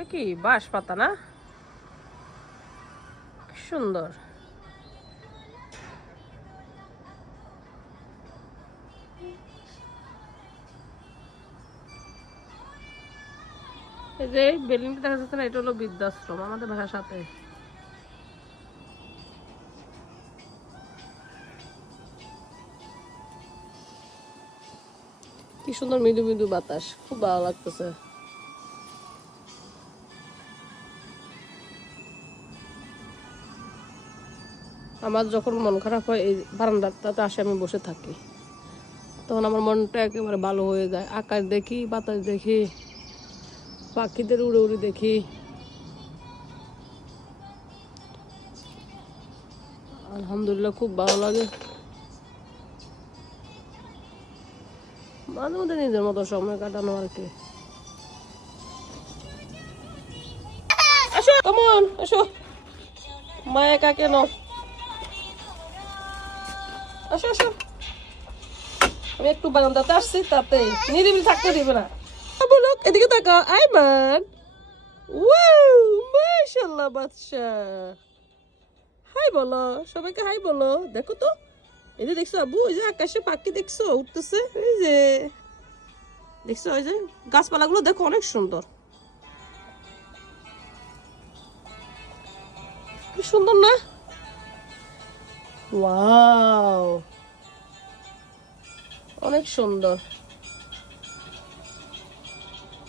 এ কি বাঁশ পাতা না, কি সুন্দর। এই যে বিল্ডিংটা দেখা যাচ্ছে না, এটা হলো বৃদ্ধাশ্রম আমাদের বাসার সাথে। কি সুন্দর মৃদু মৃদু বাতাস, খুব ভালো লাগতেছে। আমার যখন মন খারাপ হয় এই বারান্দাটাতে আসে আমি বসে থাকি, তখন আমার মনটা একেবারে ভালো হয়ে যায়। আকাশ দেখি, বাতাস দেখি, পাখিদের উড়ে উড়ে দেখি। আলহামদুলিল্লাহ খুব ভালো লাগে। মাঝে মধ্যে নিজের মতো সময় কাটানো আর কি। আসো কেমন, আসো মায়া কাকে ন, আসো আসো। আমি একটু বারান্দাতে আসছি, তাতে নিরিবিলি থাকতে দিবে না। বলো এদিকে তাকাও আইমান। ওয়াও মাশাআল্লাহ বাদশা। হাই বলো সবাইকে, হাই বলো। দেখো তো এই যে দেখছো আবু, ওই যে আকাশে পাখি দেখছো উঠতেছে, এই যে দেখছো, ওই যে গাছপালাগুলো দেখো অনেক সুন্দর, কি সুন্দর না? ওয়াও অনেক সুন্দর।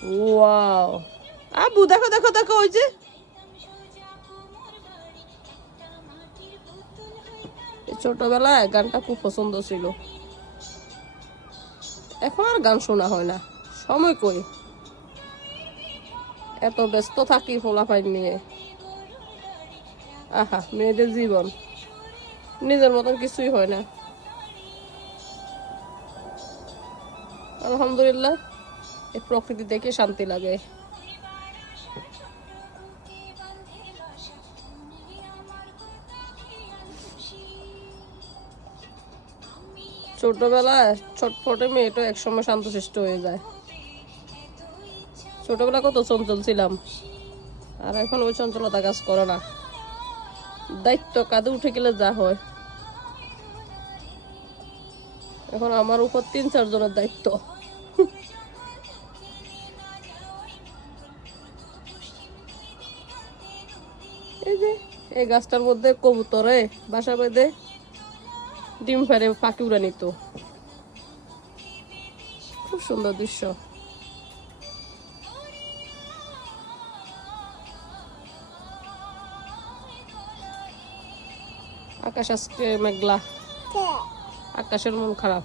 ওয়াও আবু দেখো দেখো দেখো, ওই যে ছোটবেলায় গানটা খুব পছন্দ ছিল, এখন আর গান শোনা হয় না, সময় কই, এত ব্যস্ত থাকি ফোলাফাইন নিয়ে। আহা মেয়েদের জীবন, নিজের মতন কিছুই হয় না। আলহামদুলিল্লাহ এই প্রকৃতি দেখে শান্তি লাগে। ছোটবেলায় ছটফটে মেয়েটা একসময় শান্তশিষ্ট হয়ে যায়। ছোটবেলা কত চঞ্চল ছিলাম, আর এখন ওই চঞ্চলতা কাজ করে না। দায়িত্ব কাঁধে উঠে গেলে যা হয়, এখন আমার উপর 3-4 জনের দায়িত্ব। এই যে এই গাছটার মধ্যে কবুতরে বাসা বেঁধে ডিম ফেরে, পাখি উড়ে নিত, খুব সুন্দর দৃশ্য। আকাশ আজকে মেঘলা, আকাশের মন খারাপ।